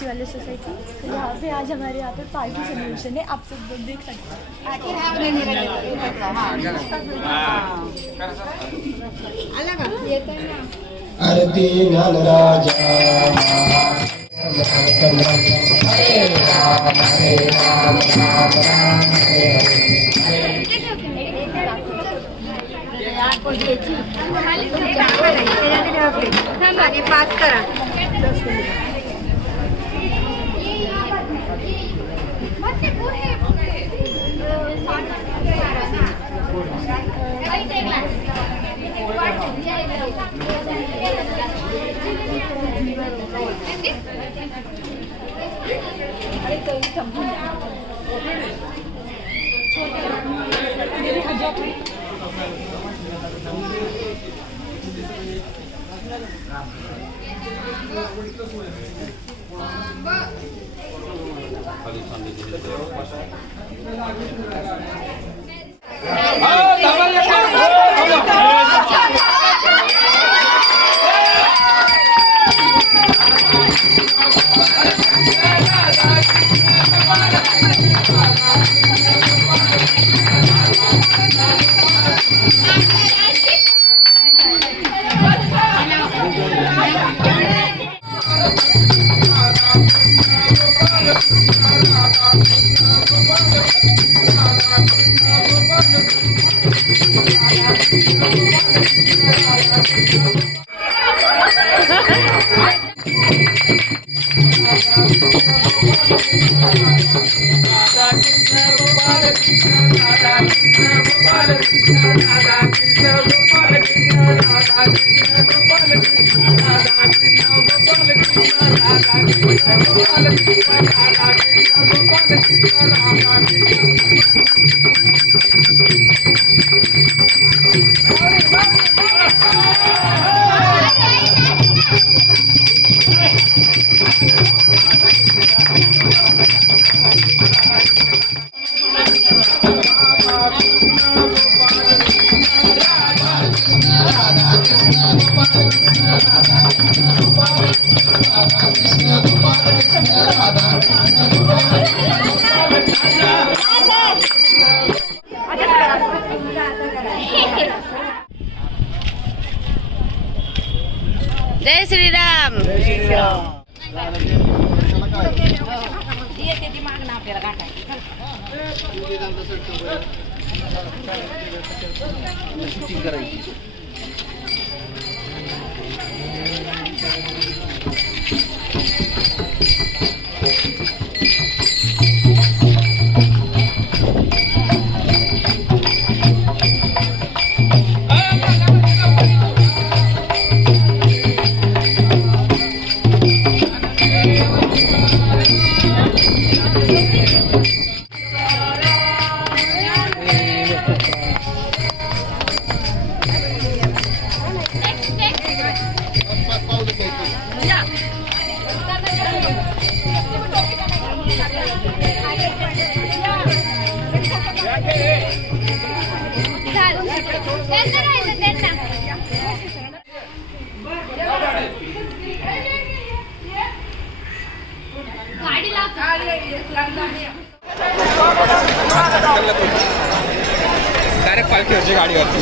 काशी वाले सोसाइटी। तो यहाँ पे आज हमारे यहाँ पे पार्टी सेलिब्रेशन है, आप सब लोग देख सकते हैं। आरती ज्ञान राजा हरे राम राम राम हरे आगे पास करा जय श्री राम। शूटिंग करायची डायरेक्ट पालखी होती गाडी होती.